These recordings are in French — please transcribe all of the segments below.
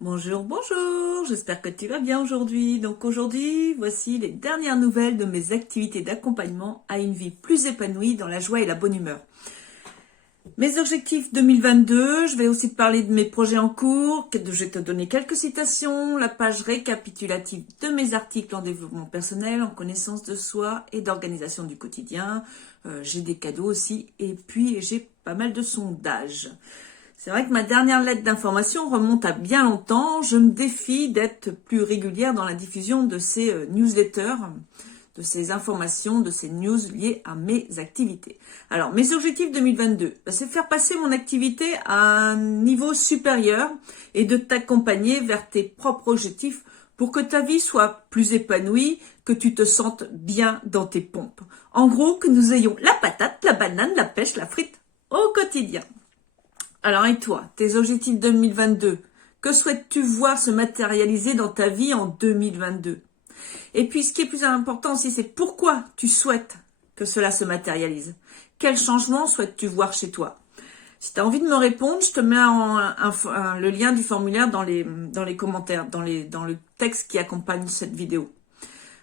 Bonjour, bonjour, j'espère que tu vas bien aujourd'hui. Donc aujourd'hui, voici les dernières nouvelles de mes activités d'accompagnement à une vie plus épanouie dans la joie et la bonne humeur. Mes objectifs 2022, je vais aussi te parler de mes projets en cours, je vais te donner quelques citations, la page récapitulative de mes articles en développement personnel, en connaissance de soi et d'organisation du quotidien. J'ai des cadeaux aussi et puis j'ai pas mal de sondages. C'est vrai que ma dernière lettre d'information remonte à bien longtemps. Je me défie d'être plus régulière dans la diffusion de ces newsletters, de ces informations, de ces news liées à mes activités. Alors, mes objectifs 2022, c'est faire passer mon activité à un niveau supérieur et de t'accompagner vers tes propres objectifs pour que ta vie soit plus épanouie, que tu te sentes bien dans tes pompes. En gros, que nous ayons la patate, la banane, la pêche, la frite au quotidien. Alors et toi, tes objectifs 2022, que souhaites-tu voir se matérialiser dans ta vie en 2022? Et puis ce qui est plus important aussi, c'est pourquoi tu souhaites que cela se matérialise. Quel changement souhaites-tu voir chez toi? Si tu as envie de me répondre, je te mets le lien du formulaire dans les commentaires, dans le texte qui accompagne cette vidéo.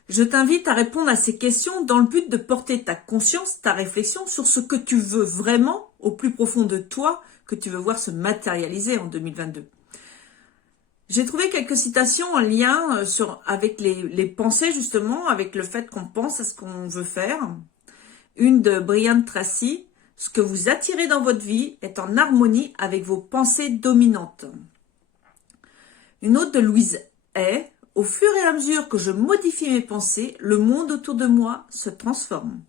Je t'invite à répondre à ces questions dans le but de porter ta conscience, ta réflexion sur ce que tu veux vraiment au plus profond de toi, que tu veux voir se matérialiser en 2022. J'ai trouvé quelques citations en lien avec les pensées, justement, avec le fait qu'on pense à ce qu'on veut faire. Une de Brian Tracy, « Ce que vous attirez dans votre vie est en harmonie avec vos pensées dominantes ». Une autre de Louise Hay, « Au fur et à mesure que je modifie mes pensées, le monde autour de moi se transforme ».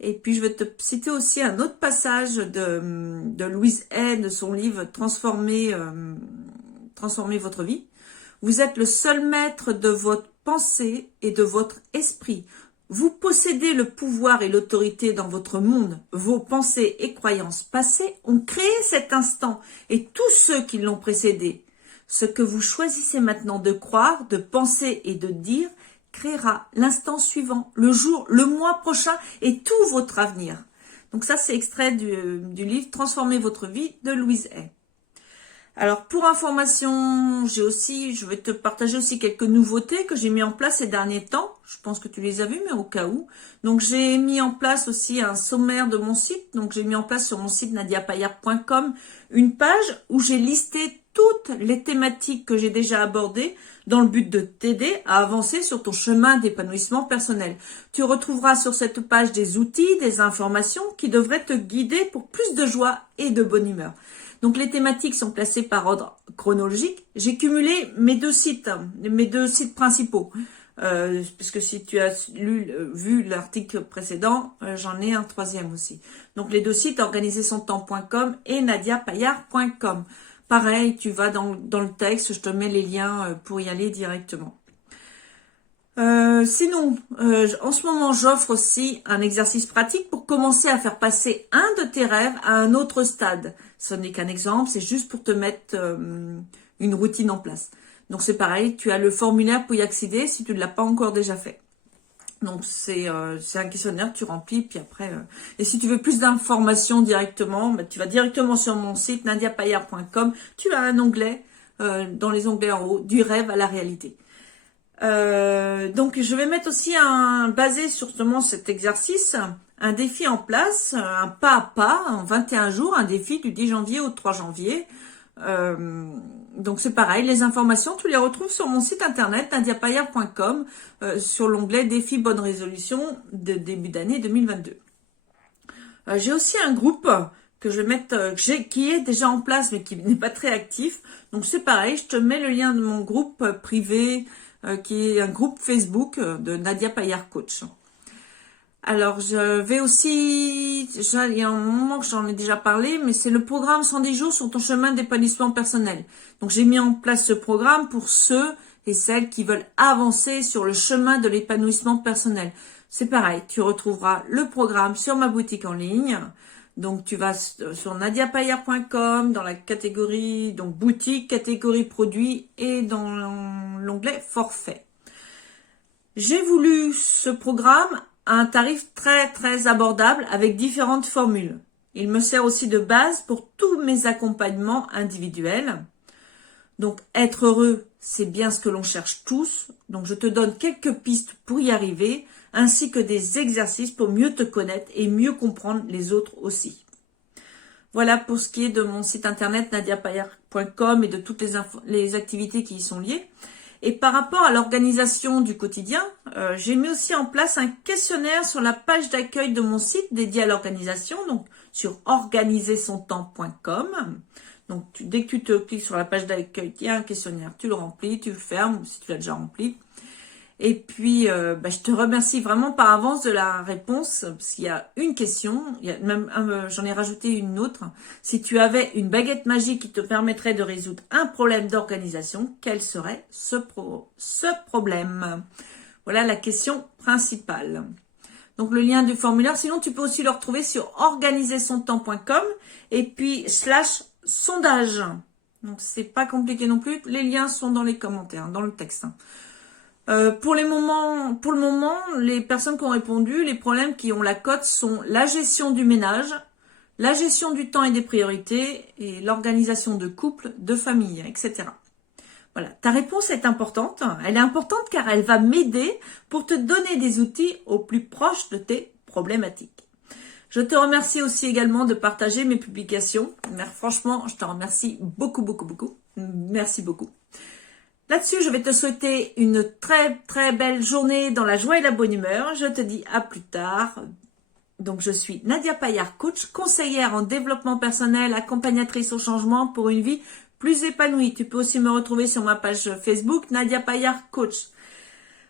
Et puis je vais te citer aussi un autre passage de Louise Hay, de son livre Transformer votre vie. Vous êtes le seul maître de votre pensée et de votre esprit. Vous possédez le pouvoir et l'autorité dans votre monde. Vos pensées et croyances passées ont créé cet instant et tous ceux qui l'ont précédé. Ce que vous choisissez maintenant de croire, de penser et de dire créera l'instant suivant, le jour, le mois prochain et tout votre avenir. Donc ça, c'est extrait du livre Transformer votre vie de Louise Hay. Alors pour information, je vais te partager aussi quelques nouveautés que j'ai mis en place ces derniers temps. Je pense que tu les as vues, mais au cas où. Donc j'ai mis en place aussi un sommaire de mon site. Donc j'ai mis en place sur mon site nadiapayard.com une page où j'ai listé toutes les thématiques que j'ai déjà abordées dans le but de t'aider à avancer sur ton chemin d'épanouissement personnel. Tu retrouveras sur cette page des outils, des informations qui devraient te guider pour plus de joie et de bonne humeur. Donc les thématiques sont classées par ordre chronologique. J'ai cumulé mes deux sites principaux. Puisque si tu as vu l'article précédent, j'en ai un troisième aussi. Donc les deux sites, organisersontemps.com et nadiapayard.com. Pareil, tu vas dans le texte, je te mets les liens pour y aller directement. Sinon, en ce moment, j'offre aussi un exercice pratique pour commencer à faire passer un de tes rêves à un autre stade. Ce n'est qu'un exemple, c'est juste pour te mettre une routine en place. Donc c'est pareil, tu as le formulaire pour y accéder si tu ne l'as pas encore déjà fait. Donc c'est un questionnaire que tu remplis, puis après... Et si tu veux plus d'informations directement, tu vas directement sur mon site nadiapayard.com, tu as un onglet, dans les onglets en haut, du rêve à la réalité. Donc je vais mettre aussi basé sur justement cet exercice, un défi en place, un pas à pas, en 21 jours, un défi du 10 janvier au 3 janvier. Donc c'est pareil, les informations, tu les retrouves sur mon site internet, nadiapayard.com, sur l'onglet défi bonne résolution de début d'année 2022. J'ai aussi un groupe que je vais mettre, qui est déjà en place mais qui n'est pas très actif. Donc c'est pareil, je te mets le lien de mon groupe privé, qui est un groupe Facebook de Nadia Payard Coach. Alors, je vais aussi, il y a un moment que j'en ai déjà parlé, mais c'est le programme 110 jours sur ton chemin d'épanouissement personnel. Donc, j'ai mis en place ce programme pour ceux et celles qui veulent avancer sur le chemin de l'épanouissement personnel. C'est pareil, tu retrouveras le programme sur ma boutique en ligne. Donc, tu vas sur nadiapayard.com dans la catégorie donc boutique, catégorie produits et dans l'onglet forfait. J'ai voulu ce programme à un tarif très très abordable avec différentes formules. Il me sert aussi de base pour tous mes accompagnements individuels. Donc, être heureux, c'est bien ce que l'on cherche tous. Donc, je te donne quelques pistes pour y arriver, ainsi que des exercices pour mieux te connaître et mieux comprendre les autres aussi. Voilà pour ce qui est de mon site internet nadiapayard.com et de toutes les activités qui y sont liées. Et par rapport à l'organisation du quotidien, j'ai mis aussi en place un questionnaire sur la page d'accueil de mon site dédié à l'organisation, donc sur organisersontemps.com. Donc dès que tu te cliques sur la page d'accueil, il y a un questionnaire, tu le remplis, tu le fermes si tu l'as déjà rempli. Et puis, je te remercie vraiment par avance de la réponse, parce qu'il y a une question, j'en ai rajouté une autre. Si tu avais une baguette magique qui te permettrait de résoudre un problème d'organisation, quel serait ce problème? Voilà la question principale. Donc, le lien du formulaire. Sinon, tu peux aussi le retrouver sur organisersontemps.com et puis /sondage. Donc, c'est pas compliqué non plus. Les liens sont dans les commentaires, dans le texte. Pour le moment, les personnes qui ont répondu, les problèmes qui ont la cote sont la gestion du ménage, la gestion du temps et des priorités et l'organisation de couple, de famille, etc. Voilà, ta réponse est importante. Elle est importante car elle va m'aider pour te donner des outils au plus proche de tes problématiques. Je te remercie aussi également de partager mes publications. Franchement, je te remercie beaucoup, beaucoup, beaucoup. Merci beaucoup. Là-dessus, je vais te souhaiter une très très belle journée dans la joie et la bonne humeur. Je te dis à plus tard. Donc, je suis Nadia Payard, coach, conseillère en développement personnel, accompagnatrice au changement pour une vie plus épanouie. Tu peux aussi me retrouver sur ma page Facebook, Nadia Payard, coach.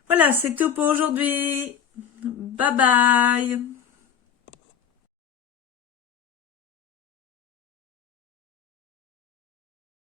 Voilà, c'est tout pour aujourd'hui. Bye bye.